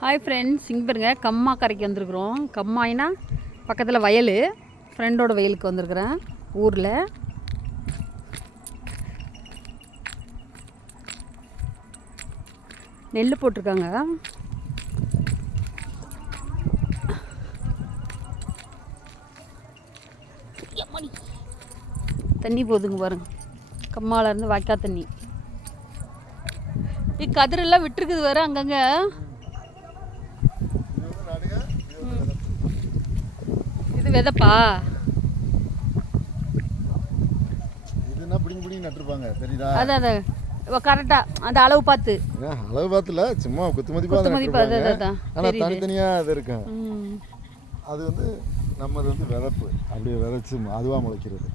Hi friends, இங்கே பாருங்க கம்மா கரைக்கு வந்திருக்குறோம். கம்மாயினா பக்கத்தில் வயல், ஃப்ரெண்டோட வயலுக்கு வந்திருக்கிறேன். ஊரில் நெல் போட்டிருக்காங்க. தண்ணி போகுதுங்க பாருங்க, கம்மாலேருந்து வாய்க்கா தண்ணி. கதிரெல்லாம் விட்டுருக்குது வேறு அங்கங்கே. இது விதப்பா, இதுனா பிடிங்கி பிடிங்கி நட்டுருப்பாங்க, தெரியுதா? அதான் கரெக்டா அந்த அளவு பார்த்து. அளவு பார்த்துல சும்மா குத்து மதிப்பா. ஆனால் தனித்தனியாக அது இருக்கும். அது வந்து நம்மது வந்து விதப்பு, அப்படியே விதைச்சு அதுவாக முளைக்கிறது.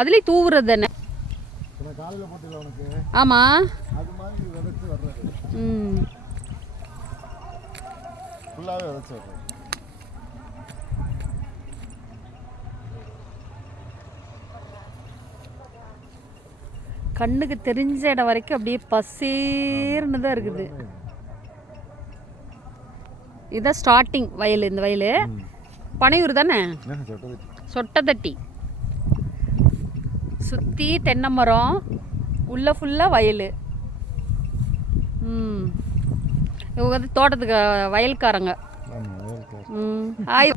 அதுலேயும் தூவுறது தானே காலையில் போட்டில உனக்கு. ஆமாம், அது மாதிரி விதைச்சு வர்றது. ஃபுல்லாகவே விதைச்சு வர்றது. கண்ணுக்கு தெரிஞ்ச இடம் வரைக்கும் அப்படியே பசேர்னு தான் இருக்குது. இதுதான் ஸ்டார்டிங் வயல். இந்த வயல் பனையூர் தானே, சொட்டதட்டி. சுற்றி தென்னை மரம், உள்ள ஃபுல்லாக வயல். இவங்க வந்து தோட்டத்துக்கு வயல்காரங்க. ஹாய்.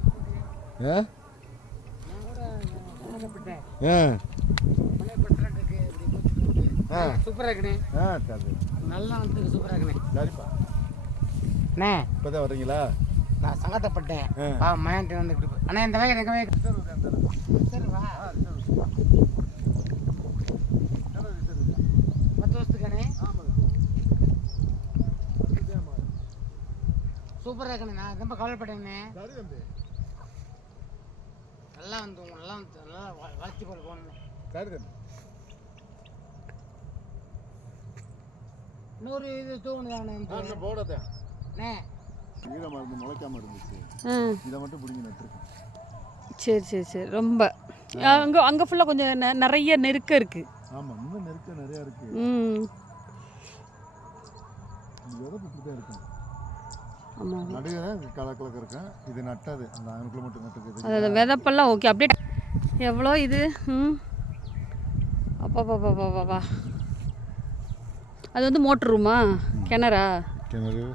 சூப்பராக இருக்குண்ணே. நல்லா வந்து சூப்பராக இருக்குண்ணே. சரிப்பா அண்ணே, இப்போ தான் வர்றீங்களா? நான் சங்கத்தப்பட்டேன். மயான்ட்டு வந்து அண்ணா இந்த வேக எங்கே சரிவா 10 வருஷத்துக்கானே. சூப்பராக இருக்குண்ணே. நான் ரொம்ப கவலைப்பட்டேங்கண்ணே. நல்லா வந்து நல்லா வளர்ச்சி போல போகணுண்ணே. சரி தம்பி. இன்னொரு இது தூங்குதாங்கண்ணே போடத்தேன். அண்ணே ஈரமாக இருந்து முளைக்காமல் இருந்துச்சு, இதை மட்டும் பிடிங்கி நட்டுருக்கேன். சரி சரி சரி. ரொம்ப அங்கே ஃபுல்லாக கொஞ்சம் நிறைய நெருக்கம் இருக்குது. ஆமாம், இன்னும் நெருக்கம் நிறையா இருக்குது. விதப்பு தான் இருக்கும். ஆமாம், நடுவே கலக்கலக்க இருக்கேன். இது நட்டாது, அந்த அனுக்குள்ள மட்டும் நட்டுருக்கு. அது விதப்பெல்லாம் ஓகே. அப்படியே எவ்வளோ இது. அப்பா, அது வந்து மோட்ரு ரூமா, கிணறா? கிணறு